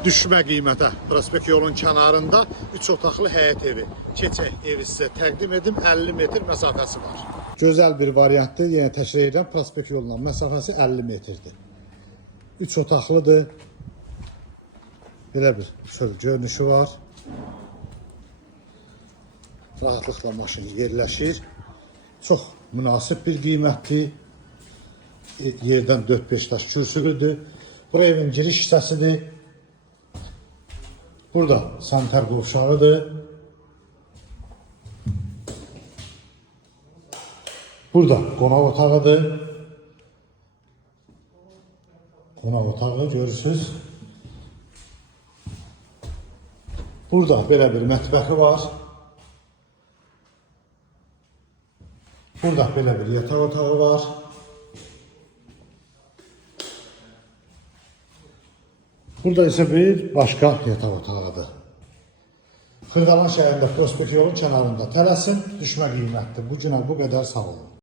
Düşmə qiymətə prospekt yolun kənarında 3 otaqlı həyət evi. Keçək evi sizə təqdim edim. 50 metr məsafəsi var. Gözəl bir variantdır. Yenə təkrar edirəm, prospekt yolundan məsafəsi 50 metrdir. 3 otaqlıdır. Belə bir çöl görünüşü var. Rahatlıqla maşın yerləşir. Çox münasib bir qiymətdir. Yerdən 4-5 daş kürsülüdür. Bura evin giriş hissəsidir. Burada sanitar qovşağıdır. Burada qonaq otağıdır. Qonaq otağı görürsünüz. Burada belə bir mətbəxi var. Burada belə bir yataq otağı var. Burada ise bir başqa yataq otağıdır. Xırdalan şəhərində prospekt yolun kənarında tələsin, düşmə qiymətdir. Bu günə bu qədər sağ olun.